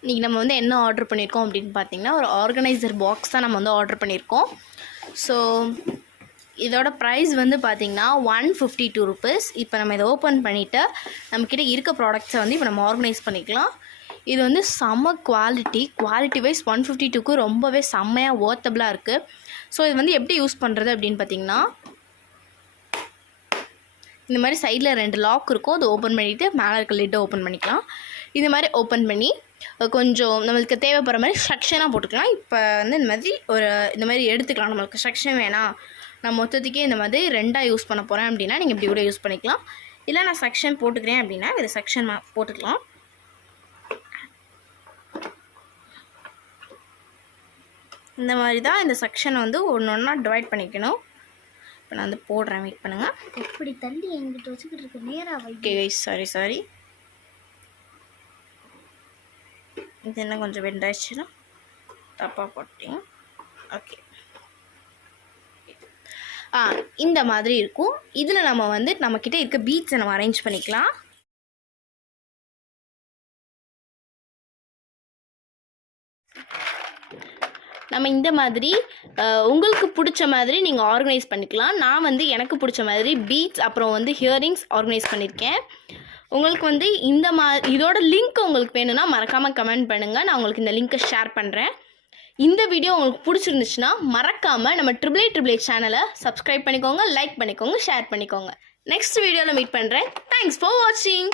இன்றைக்கி நம்ம வந்து என்ன ஆர்டர் பண்ணியிருக்கோம் அப்படின்னு பார்த்தீங்கன்னா ஒரு ஆர்கனைசர் பாக்ஸ் தான் நம்ம வந்து ஆர்டர் பண்ணியிருக்கோம். ஸோ இதோட ப்ரைஸ் வந்து பார்த்திங்கன்னா 152 ருபீஸ். இப்போ நம்ம இதை ஓப்பன் பண்ணிவிட்டு நம்மக்கிட்ட இருக்க ப்ராடக்ட்ஸை வந்து இப்போ நம்ம ஆர்கனைஸ் பண்ணிக்கலாம். இது வந்து செம்ம குவாலிட்டி வைஸ் 152க்கு ரொம்பவே செம்மையாக ஒர்த்தபிளாக இருக்குது. ஸோ இது வந்து எப்படி யூஸ் பண்ணுறது அப்படின்னு பார்த்திங்கன்னா, இந்த மாதிரி சைடில் 2 லாக் இருக்கும். அதை ஓப்பன் பண்ணிவிட்டு மேலே இருக்க லிட்டை ஓப்பன் பண்ணிக்கலாம். இது மாதிரி ஓப்பன் பண்ணி கொஞ்சம் நம்மளுக்கு தேவைப்படுற மாதிரி செக்ஷனாக போட்டுக்கலாம். இப்போ வந்து இந்த மாதிரி எடுத்துக்கலாம். நம்மளுக்கு செக்ஷன் வேணாம், நான் மொத்தத்துக்கே இந்த மாதிரி 2ஆக யூஸ் பண்ண போகிறேன் அப்படின்னா நீங்கள் இப்படி கூட யூஸ் பண்ணிக்கலாம். இல்லை நான் செக்ஷன் போட்டுக்கிறேன் அப்படின்னா இதை செக்ஷன் போட்டுக்கலாம். இந்த மாதிரி தான் இந்த செக்ஷனை வந்து ஒன்றா டிவைட் பண்ணிக்கணும். இப்போ நான் வந்து போடுறேன், வெயிட் பண்ணுங்கள். எப்படி தள்ளி எங்கிட்ட வச்சுக்கிட்டு இருக்க நேராக. ஓகே சாரி இது என்ன கொஞ்சம் வெண்டாயிடுச்சுன்னா தப்பாக போட்டேன். ஓகே, இந்த மாதிரி இருக்கும். இதில் நம்ம வந்து நம்மக்கிட்ட இருக்க பீட்ஸை நம்ம அரேஞ்ச் பண்ணிக்கலாம். நம்ம இந்த மாதிரி உங்களுக்கு பிடிச்ச மாதிரி நீங்கள் ஆர்கனைஸ் பண்ணிக்கலாம். நான் வந்து எனக்கு பிடிச்ச மாதிரி பீட்ஸ் அப்புறம் வந்து ஹியரிங்ஸ் ஆர்கனைஸ் பண்ணியிருக்கேன். உங்களுக்கு வந்து இதோட லிங்க் உங்களுக்கு வேணும்னா மறக்காமல் கமெண்ட் பண்ணுங்கள். நான் உங்களுக்கு இந்த லிங்க்கை ஷேர் பண்ணுறேன். இந்த வீடியோ உங்களுக்கு பிடிச்சிருந்துச்சுன்னா மறக்காமல் நம்ம AAA சேனலை சப்ஸ்கிரைப் பண்ணிக்கோங்க, லைக் பண்ணிக்கோங்க, ஷேர் பண்ணிக்கோங்க. நெக்ஸ்ட் வீடியோவில் மீட் பண்ணுறேன். தேங்க்ஸ் ஃபார் வாட்சிங்.